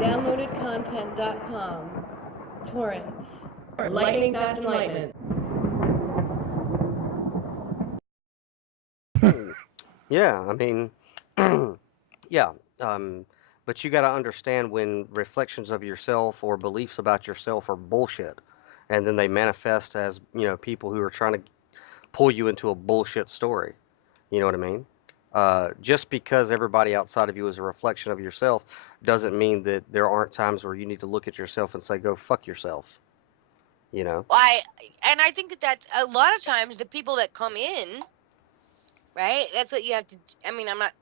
Downloadedcontent.com. Torrents. Lightning fast enlightenment. Yeah, I mean, yeah, but you got to understand when reflections of yourself or beliefs about yourself are bullshit, and then they manifest as, people who are trying to pull you into a bullshit story. You know what I mean? Just because everybody outside of you is a reflection of yourself doesn't mean that there aren't times where you need to look at yourself and say, go fuck yourself, you know? I think that's a lot of times the people that come in, right? That's what you have to. I mean, I'm not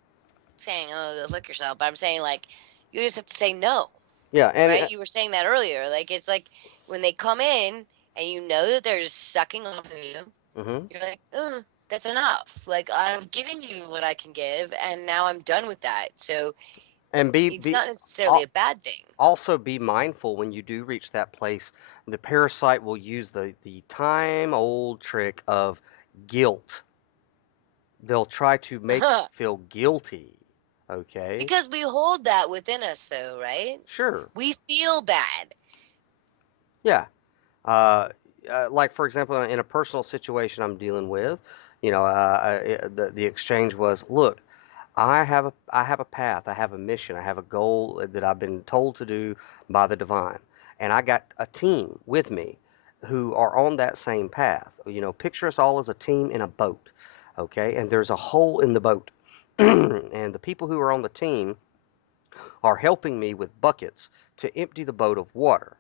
saying go fuck yourself, but I'm saying like you just have to say no, Yeah, and right? You were saying that earlier. Like it's like when they come in and you know that they're just sucking off of you, you're like, that's enough. Like I've given you what I can give, and now I'm done with that. So and it's not necessarily a bad thing. also be mindful when you do reach that place. The parasite will use the time old trick of guilt. They'll try to make you feel guilty. Okay? Because we hold that within us, though, right? Sure. We feel bad. Yeah. Like for example, in a personal situation I'm dealing with, the exchange was, look, I have a path, I have a mission, I have a goal that I've been told to do by the divine, and I got a team with me who are on that same path. Picture us all as a team in a boat, okay? And there's a hole in the boat, and the people who are on the team are helping me with buckets to empty the boat of water.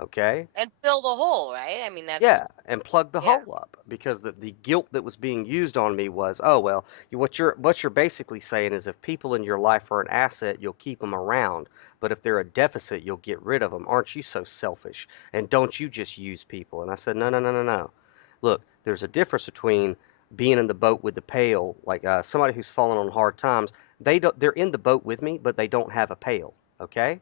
Okay? And fill the hole, right? I mean, that's... Yeah, and plug the Yeah. hole up because the guilt that was being used on me was, oh well, what you're basically saying is if people in your life are an asset, you'll keep them around, but if they're a deficit, you'll get rid of them. Aren't you so selfish? And don't you just use people? And I said, no, no, no, no, no. Look, there's a difference between being in the boat with the pail, like somebody who's fallen on hard times. They're in the boat with me, but they don't have a pail. Okay?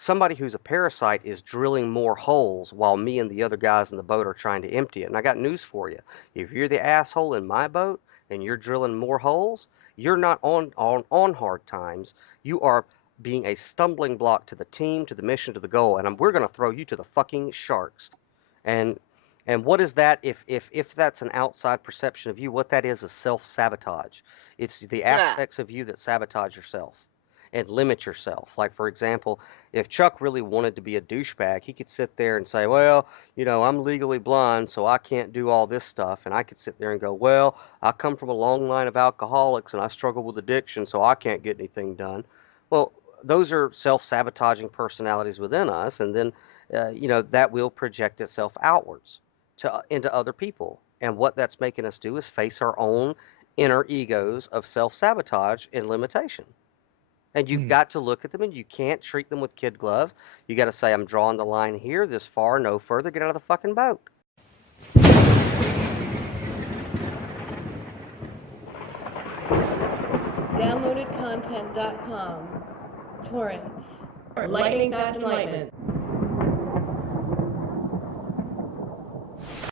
Somebody who's a parasite is drilling more holes while me and the other guys in the boat are trying to empty it. And I got news for you. If you're the asshole in my boat and you're drilling more holes, you're not on hard times. You are being a stumbling block to the team, to the mission, to the goal, and we're going to throw you to the fucking sharks. And and what is that? If that's an outside perception of you, what that is self-sabotage. It's the aspects of you that sabotage yourself and limit yourself. Like for example, if Chuck really wanted to be a douchebag, he could sit there and say, well, I'm legally blind, so I can't do all this stuff. And I could sit there and go, well, I come from a long line of alcoholics and I struggle with addiction, so I can't get anything done. Well, those are self-sabotaging personalities within us, and then that will project itself outwards into other people. And what that's making us do is face our own inner egos of self-sabotage and limitation. And you've got to look at them, and you can't treat them with kid gloves. You got to say, I'm drawing the line here, this far, no further. Get out of the fucking boat. Downloadedcontent.com. Torrents. Lightning fast enlightenment.